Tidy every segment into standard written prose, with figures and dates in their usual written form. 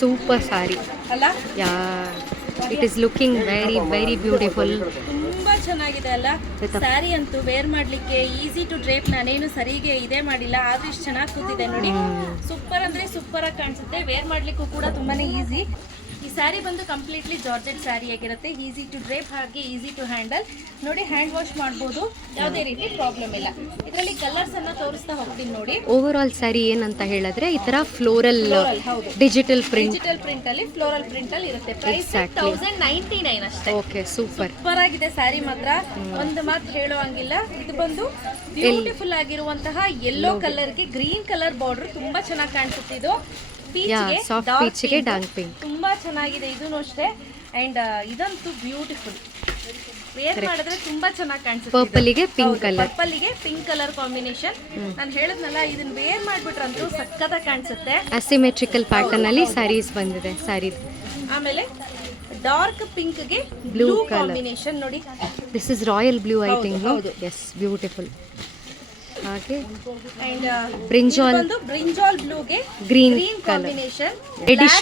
Super ಸಾರಿ ಅಲ್ಲ yeah it is looking very beautiful. ತುಂಬಾ ಚೆನ್ನಾಗಿದೆ ಅಲ್ಲ ಸ್ಯಾರಿ ಅಂತೂ ವೇರ್ ಮಾಡ್ಲಿಕ್ಕೆ ಈಸಿ ಟು ಡ್ರೇಪ್. ನಾನೇನು ಸರಿಗೆ ಇದೇ ಮಾಡಿಲ್ಲ ಆದ್ರೂ ಇಷ್ಟು ಚೆನ್ನಾಗಿ ಕೂತಿದೆ ನೋಡಿ. ಸೂಪರ್ ಅಂದ್ರೆ ಸೂಪರ್ ಆಗಿ ಕಾಣಿಸುತ್ತೆ. ವೇರ್ ಮಾಡ್ಲಿಕ್ಕೂ ಕೂಡ ತುಂಬಾನೇ ಈಸಿ. ಈ ಸ್ಯಾರಿ ಬಂದು ಕಂಪ್ಲೀಟ್ಲಿ ಜಾರ್ಜೆಟ್ ಸ್ಯಾರಿ ಆಗಿರುತ್ತೆ. ಈಸಿ ಟು ಡ್ರೇಪ್ ಹಾಗೆ ಈಸಿ ಟು ಹ್ಯಾಂಡಲ್. ನೋಡಿ ಹ್ಯಾಂಡ್ ವಾಶ್ ಮಾಡ್ಬೋದು, ಯಾವುದೇ ರೀತಿ ಪ್ರಾಬ್ಲಮ್ ಇಲ್ಲ. ಇದರಲ್ಲಿ ಕಲರ್ಸ್ ಅನ್ನ ತೋರಿಸ್ತಾ ಹೋಗ್ತೀನಿ ನೋಡಿ. ಓವರ್ ಆಲ್ ಸ್ಯಾರಿ ಏನಂತ ಹೇಳಿದ್ರೆ ಈ ತರ ಫ್ಲೋರಲ್ ಹೌದು ಡಿಜಿಟಲ್ ಪ್ರಿಂಟ್ ಅಲ್ಲಿ ಫ್ಲೋರಲ್ ಪ್ರಿಂಟ್ ಅಲ್ಲಿ ಇರುತ್ತೆ. ಪ್ರೈಸ್ 1099 ಅಷ್ಟೇ. ಓಕೆ ಸೂಪರ್ ಸೂಪರ್ ಆಗಿದೆ ಸ್ಯಾರಿ ಮಾತ್ರ, ಒಂದು ಮಾತು ಹೇಳೋ ಹಂಗಿಲ್ಲ. ಇದು ಬಂದು ಬ್ಯೂಟಿಫುಲ್ ಆಗಿರುವಂತಹ ಯೆಲ್ಲೋ ಕಲರ್ಗೆ ಗ್ರೀನ್ ಕಲರ್ ಬಾರ್ಡರ್ ತುಂಬಾ ಚೆನ್ನಾಗಿ ಕಾಣಿಸುತ್ತೆ. ಇದು ಸಾಫ್ಟ್ ಪೀಚ್ಗೆ ಡಾರ್ಕ್ ಪಿಂಕ್ ತುಂಬಾ ಚೆನ್ನಾಗಿದೆ. ಇದೂ ಅಷ್ಟೇ. ಅಂಡ್ ಇದಂತೂ ಬ್ಯೂಟಿಫುಲ್, ವೇರ್ ಮಾಡಿದ್ರೆ ತುಂಬಾ ಚೆನ್ನಾಗಿ ಕಾಣಿಸುತ್ತೆ. ಪರ್ಪಲ್ಗೆ ಪಿಂಕ್ ಕಲರ್, ಪರ್ಪಲ್ಗೆ ಪಿಂಕ್ ಕಲರ್ ಕಾಂಬಿನೇಷನ್. ನಾನು ಹೇಳಿದ್ನಲ್ಲ ಇದನ್ನ ವೇರ್ ಮಾಡ್ಬಿಟ್ರಂತೂ ಸಕ್ಕತ್ತಾಗಿ ಕಾಣಿಸುತ್ತೆ. ಅಸಿಮೆಟ್ರಿಕಲ್ ಪ್ಯಾಟರ್ನ್ ಅಲ್ಲಿ ಸ್ಯಾರೀಸ್ ಬಂದಿದೆ ಸ್ಯಾರಿ. ಆಮೇಲೆ ಡಾರ್ಕ್ ಪಿಂಕ್ ಗೆ ಬ್ಲೂ ಕಾಂಬಿನೇಷನ್ ನೋಡಿ. This is royal blue I think. Yes beautiful. ಹಾಗೆ ಅಂಡ್ ಬ್ರಿಂಜಾಲ್ ಬ್ಲೂಗೆ green combination, reddish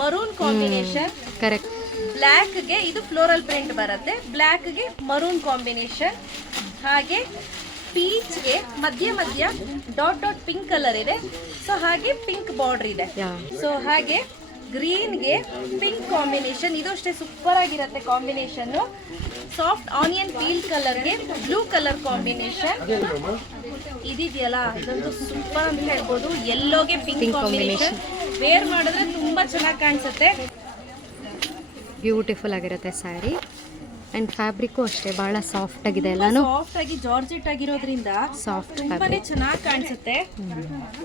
maroon combination, correct. Black ಗೆ ಇದು ಫ್ಲೋರಲ್ ಪ್ರಿಂಟ್ ಬರುತ್ತೆ. ಬ್ಲ್ಯಾಕ್ ಗೆ ಮರೂನ್ ಕಾಂಬಿನೇಷನ್. ಹಾಗೆ ಪೀಚ್ ಗೆ ಮಧ್ಯ ಡಾಟ್ ಪಿಂಕ್ ಕಲರ್ ಇದೆ. ಸೊ ಹಾಗೆ ಪಿಂಕ್ ಬಾರ್ಡರ್ ಇದೆ. ಸೊ ಹಾಗೆ ಗ್ರೀನ್ ಗೆ ಪಿಂಕ್ ಕಾಂಬಿನೇಷನ್. ಇದು ಅಷ್ಟೇ ಸೂಪರ್ ಆಗಿರುತ್ತೆ ಕಾಂಬಿನೇಷನ್. ಸಾಫ್ಟ್ ಆನಿಯನ್ ಪೀಲ್ ಕಲರ್ಗೆ ಬ್ಲೂ ಕಲರ್ ಕಾಂಬಿನೇಷನ್. ಇದೆಯಲ್ಲ ಇದಂತೂ ಸೂಪರ್ ಅಂತ ಹೇಳ್ಬೋದು. ಯೆಲ್ಲೋಗೆ ಪಿಂಕ್ ಕಾಂಬಿನೇಷನ್. ವೇರ್ ಮಾಡಿದ್ರೆ ತುಂಬಾ ಚೆನ್ನಾಗಿ ಕಾಣಿಸುತ್ತೆ. ಬ್ಯೂಟಿಫುಲ್ ಆಗಿರುತ್ತೆ ಸ್ಯಾರಿ. ಅಂಡ್ ಫ್ಯಾಬ್ರಿಕ್ಕು ಅಷ್ಟೇ ಬಹಳ ಸಾಫ್ಟ್ ಆಗಿದೆ. ಎಲ್ಲಾನು ಸಾಫ್ಟ್ ಆಗಿ ಜಾರ್ಜೆಟ್ ಆಗಿರೋದ್ರಿಂದ ಸಾಫ್ಟ್ ತುಂಬಾನೇ ಚೆನ್ನಾಗಿ ಕಾಣಿಸುತ್ತೆ.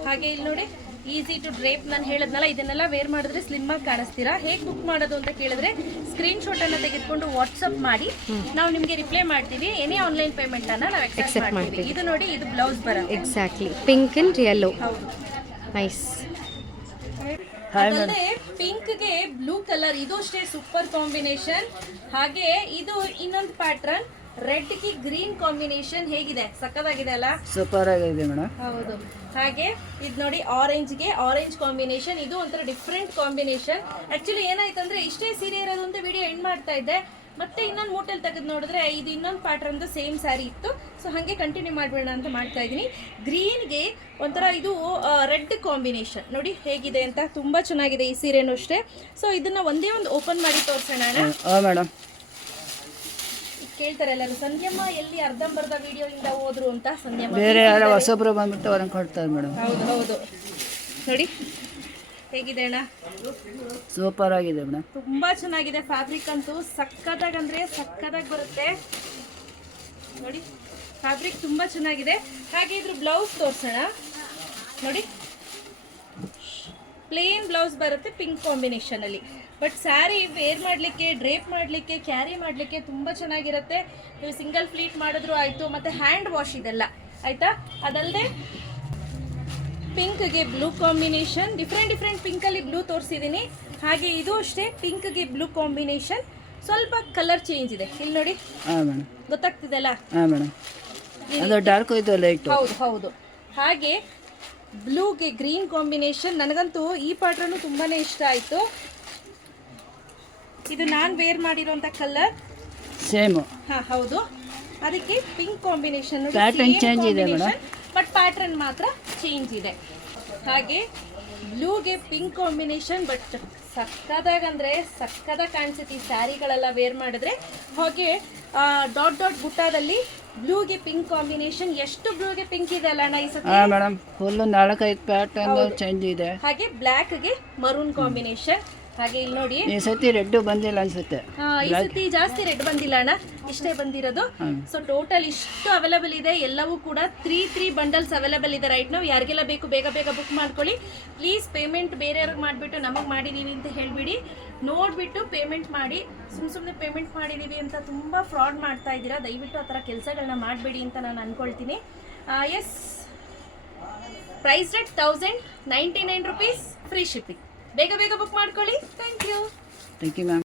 ಹಾಗೆ ಇಲ್ಲಿ ನೋಡಿ ಈಸಿ ಟು ಡ್ರೇಪ್. ನಾನು ಹೇಳಿದ್ನಲ್ಲ ಇದನ್ನೆಲ್ಲ ವೇರ್ ಮಾಡಿದ್ರೆ ಸ್ಲಿಮ್ ಆಗಿ ಕಾಣಿಸ್ತೀರಾ. ಹೇಗೆ ಬುಕ್ ಮಾಡೋದು ಅಂತ ಕೇಳಿದ್ರೆ ಸ್ಕ್ರೀನ್ ಶಾಟ್ ಅನ್ನ ತೆಗೆದುಕೊಂಡು ವಾಟ್ಸ್ಆಪ್ ಮಾಡಿ, ನಾವು ನಿಮಗೆ ರಿಪ್ಲೈ ಮಾಡ್ತೀವಿ. ಎನಿ ಆನ್ಲೈನ್ ಪೇಮೆಂಟ್ ಅನ್ನ ನಾವು ಎಕ್ಸೆಪ್ಟ್ ಮಾಡ್ತೀವಿ. ಇದು ನೋಡಿ ಇದು ಬ್ಲೌಸ್ ಬರುತ್ತೆ. Exactly pink and yellow. ಹೌದು ನೈಸ್. ಅದಲ್ಲದೆ ಪಿಂಕ್ ಗೆ ಬ್ಲೂ ಕಲರ್, ಇದು ಅಷ್ಟೇ ಸೂಪರ್ ಕಾಂಬಿನೇಷನ್. ಹಾಗೆ ಇದು ಇನ್ನೊಂದು ಪ್ಯಾಟರ್ನ್ ರೆಡ್ ಗೆ ಗ್ರೀನ್ ಕಾಂಬಿನೇಷನ್. ಹೇಗಿದೆ, ಸಕ್ಕತ್ತಾಗಿದೆ ಅಲ್ಲ? ಸೂಪರ್ ಆಗಿದೆ ಮೇಡಮ್. ಹೌದು. ಹಾಗೆ ಇದು ನೋಡಿ ಆರೆಂಜ್ ಗೆ ಆರೆಂಜ್ ಕಾಂಬಿನೇಷನ್. ಇದು ಒಂಥರ ಡಿಫ್ರೆಂಟ್ ಕಾಂಬಿನೇಷನ್. ಆಕ್ಚುಲಿ ಏನಾಯ್ತಂದ್ರೆ ಇಷ್ಟೇ ಸೀರೆ ಇರೋದು ಅಂತ ವಿಡಿಯೋ ಎಂಡ್ ಮಾಡ್ತಾ ಇದ್ದೆ. ಮತ್ತೆ ಇನ್ನೊಂದು ಮೂಟೆಲ್ ತೆಗೆದು ನೋಡಿದ್ರೆ ಇದು ಇನ್ನೊಂದು ಪ್ಯಾಟರ್ನ್ ಸೇಮ್ ಸ್ಯಾರಿ ಇತ್ತು. ಸೊ ಹಾಗೆ ಕಂಟಿನ್ಯೂ ಮಾಡ್ಬೇಡ ಅಂತ ಮಾಡ್ತಾ ಇದ್ದೀನಿ. ಗ್ರೀನ್ಗೆ ಒಂಥರ ಇದು ರೆಡ್ ಕಾಂಬಿನೇಷನ್ ನೋಡಿ ಹೇಗಿದೆ ಅಂತ. ತುಂಬಾ ಚೆನ್ನಾಗಿದೆ ಈ ಸೀರೆನೂ ಅಷ್ಟೇ. ಸೊ ಇದನ್ನ ಒಂದೇ ಒಂದು ಓಪನ್ ಮಾಡಿ ತೋರಿಸೋಣ ಮೇಡಮ್. ಕೇಳ್ತಾರೆ ಎಲ್ಲರೂ, ಸಂಧ್ಯಮ್ಮ ಎಲ್ಲಿ ಅರ್ಧಂಬರ್ಧ ವಿಡಿಯೋ ಇಂದ ಹೋದ್ರು ಅಂತ. ಸಂಧ್ಯಮ್ಮ ಬೇರೆ ಯಾರೋ ಹೊಸಬ್ರು ಬಂದ್ಬಿಟ್ಟು ಅವ್ರನ್ನ ಕೊಡ್ತಾರೆ ಮೇಡಮ್. ಹೌದು ಹೌದು. ನೋಡಿ ಹೇಗಿದೆ ಅಣ್ಣ? ಸೂಪರ್ ಆಗಿದೆ ಮೇಡಮ್. ತುಂಬಾ ಚೆನ್ನಾಗಿದೆ. ಫ್ಯಾಬ್ರಿಕ್ ಅಂತೂ ಸಕ್ಕತ್ತಾಗಿ ಅಂದ್ರೆ ಸಕ್ಕತ್ತಾಗಿ ಬರುತ್ತೆ ನೋಡಿ. ಫ್ಯಾಬ್ರಿಕ್ ತುಂಬಾ ಚೆನ್ನಾಗಿದೆ. ಹಾಗೆ ಇದ್ರ ಬ್ಲೌಸ್ ತೋರಿಸೋಣ ನೋಡಿ. ಪ್ಲೇನ್ ಬ್ಲೌಸ್ ಬರುತ್ತೆ ಪಿಂಕ್ ಕಾಂಬಿನೇಷನ್ ಅಲ್ಲಿ. ಬಟ್ ಸ್ಯಾರಿ ವೇರ್ ಮಾಡಲಿಕ್ಕೆ, ಡ್ರೇಪ್ ಮಾಡಲಿಕ್ಕೆ, ಕ್ಯಾರಿ ಮಾಡಲಿಕ್ಕೆ ತುಂಬ ಚೆನ್ನಾಗಿರುತ್ತೆ. ನೀವು ಸಿಂಗಲ್ ಫ್ಲೀಟ್ ಮಾಡಿದ್ರು ಆಯಿತು, ಮತ್ತು ಹ್ಯಾಂಡ್ ವಾಶ್ ಇದೆಲ್ಲ ಆಯಿತಾ. ಅದಲ್ಲದೆ ಪಿಂಕ್ಗೆ ಬ್ಲೂ ಕಾಂಬಿನೇಷನ್, ಡಿಫ್ರೆಂಟ್ ಪಿಂಕಲ್ಲಿ ಬ್ಲೂ ತೋರಿಸಿದ್ದೀನಿ. ಹಾಗೆ ಇದು ಅಷ್ಟೇ ಪಿಂಕ್ಗೆ ಬ್ಲೂ ಕಾಂಬಿನೇಷನ್. ಸ್ವಲ್ಪ ಕಲರ್ ಚೇಂಜ್ ಇದೆ ಇಲ್ಲಿ ನೋಡಿ. ಗೊತ್ತಾಗ್ತಿದೆಲ್ಲ? ಡಾರ್ಕ್ ಇದು ಲೈಟ್. ಹೌದು ಹೌದು. ಹಾಗೆ ಬ್ಲೂಗೆ ಗ್ರೀನ್ ಕಾಂಬಿನೇಷನ್. ನನಗಂತೂ ಈ ಪ್ಯಾಟರ್ನು ತುಂಬಾ ಇಷ್ಟ ಆಯಿತು. ಇದು ನಾನು ವೇರ್ ಮಾಡಿರೋಂಥ ಕಲರ್ ಸೇಮ್. ಹೌದು. ಅದಕ್ಕೆ ಪಿಂಕ್ ಕಾಂಬಿನೇಷನ್ ಪ್ಯಾಟರ್ನ್ ಚೇಂಜ್ ಇದೆ ಮೇಡಮ್, ಬಟ್ ಪ್ಯಾಟರ್ನ್ ಮಾತ್ರ ಚೇಂಜ್ ಇದೆ. ಹಾಗೆ ಬ್ಲೂಗೆ ಪಿಂಕ್ ಕಾಂಬಿನೇಷನ್. ಬಟ್ ಸಕ್ಕದಾಗಂದ್ರೆ ಸಕ್ಕದಾಗ ಕಾಣಿಸುತ್ತೆ ಈ ಸ್ಯಾರಿಗಳೆಲ್ಲ ವೇರ್ ಮಾಡಿದ್ರೆ. ಹಾಗೆ ಡಾಟ್ ಬುಟ್ಟಾದಲ್ಲಿ ಬ್ಲೂಗೆ ಪಿಂಕ್ ಕಾಂಬಿನೇಷನ್. ಎಷ್ಟು ಬ್ಲೂಗೆ ಪಿಂಕ್ ಇದೆ ಅಲ್ಲ ಅಣ್ಣ ಈ ಸತಿ? ಮೇಡಮ್ ಫುಲ್ 4-5 ಪ್ಯಾಟರ್ನ್ ಚೇಂಜ್ ಇದೆ. ಹಾಗೆ ಬ್ಲ್ಯಾಕ್ಗೆ ಮರೂನ್ ಕಾಂಬಿನೇಷನ್. ಹಾಗೆ ಇಲ್ಲಿ ನೋಡಿ ಈ ಸತಿ ರೆಡ್ ಬಂದಿಲ್ಲ ಅನ್ಸುತ್ತೆ. ಈ ಸತಿ ಜಾಸ್ತಿ ರೆಡ್ ಬಂದಿಲ್ಲ ಅಣ್ಣ, ಇಷ್ಟೇ ಬಂದಿರೋದು. ಸೊ ಟೋಟಲ್ ಇಷ್ಟು ಅವೈಲೇಬಲ್ ಇದೆ. ಎಲ್ಲವೂ ಕೂಡ 3 ಬಂಡಲ್ಸ್ ಅವೈಲೇಬಲ್ ಇದೆ ರೈಟ್ ನಾವು. ಯಾರಿಗೆಲ್ಲ ಬೇಕು ಬೇಗ ಬುಕ್ ಮಾಡ್ಕೊಳ್ಳಿ ಪ್ಲೀಸ್. ಪೇಮೆಂಟ್ ಬೇರೆಯವ್ರಿಗೆ ಮಾಡಿಬಿಟ್ಟು ನಮಗೆ ಮಾಡಿದ್ದೀವಿ ಅಂತ ಹೇಳಿಬಿಡಿ. ನೋಡಿಬಿಟ್ಟು ಪೇಮೆಂಟ್ ಮಾಡಿ. ಸುಮ್ಮನೆ ಪೇಮೆಂಟ್ ಮಾಡಿದ್ದೀವಿ ಅಂತ ತುಂಬ ಫ್ರಾಡ್ ಮಾಡ್ತಾ ಇದ್ದೀರಾ. ದಯವಿಟ್ಟು ಆ ಥರ ಕೆಲಸಗಳನ್ನ ಮಾಡಬೇಡಿ ಅಂತ ನಾನು ಅಂದ್ಕೊಳ್ತೀನಿ. Yes, price rate 1099 rupees, free shipping. ಬೇಗ ಬುಕ್ ಮಾಡ್ಕೊಳ್ಳಿ. Thank you ma'am.